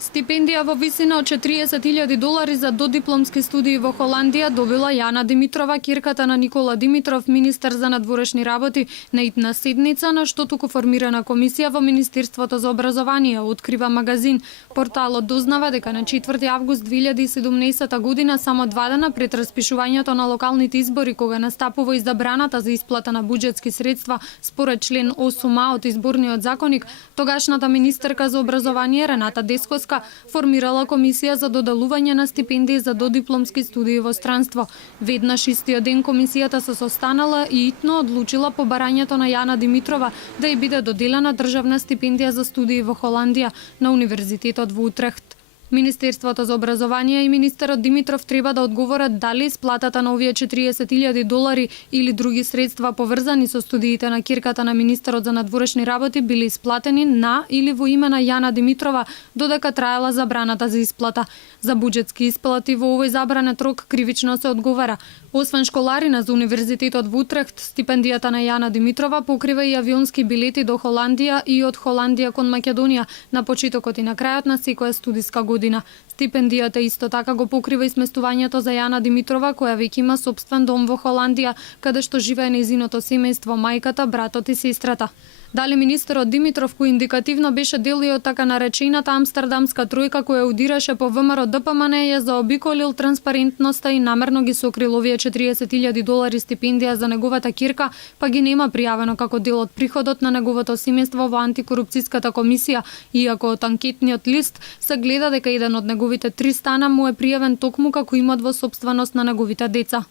Стипендија во висина од $40.000 за додипломски студии во Холандија добила Јана Димитрова, кирката на Никола Димитров, министер за надворешни работи, на итна седница на што туку формирана комисија во Министерството за образование, открива магазин. Порталот дознава дека на 4 август 2017 година, само 2 дена пред распишувањето на локалните избори, кога настапува и забраната за исплата на буџетски средства според член 8а од изборниот законник, тогашната министерка за образование Рената Десковска формирала комисија за доделување на стипендии за додипломски студии во странство. Веднаш истиот ден комисијата се состанала и итно одлучила по барањето на Јана Димитрова да ја биде доделена државна стипендија за студии во Холандија на Универзитетот во Утрехт. Министерството за образование и министерот Димитров треба да одговорат дали исплатата на овие $40.000 или други средства поврзани со студиите на кирката на министерот за надворешни работи били исплатени на или во име на Јана Димитрова додека траела забраната за исплата. За буџетски исплати во овој забранет рок кривично се одговара. Освен школарина за Универзитетот во Утрехт, стипендијата на Јана Димитрова покрива и авионски билети до Холандија и од Холандија кон Македонија на почетокот и на крајот на секоја студиска година. Стипендијата исто така го покрива и сместувањето за Јана Димитрова, која веќе има сопствен дом во Холандија, каде што живее нејзиното семејство, мајката, братот и сестрата. Дали министерот Димитров, кој индикативно беше дел и од така наречената амстердамска тројка која удираше по ВМРО ДПМН, ја заобиколил транспарентноста и намерно ги сокрил овие $40.000 стипендија за неговата кирка, па ги нема пријавено како дел од приходот на неговото семејство во антикорупцијската комисија, иако од анкетниот лист се гледа дека еден од неговите 3 стана му е пријавен токму како имот во сопственост на неговите деца.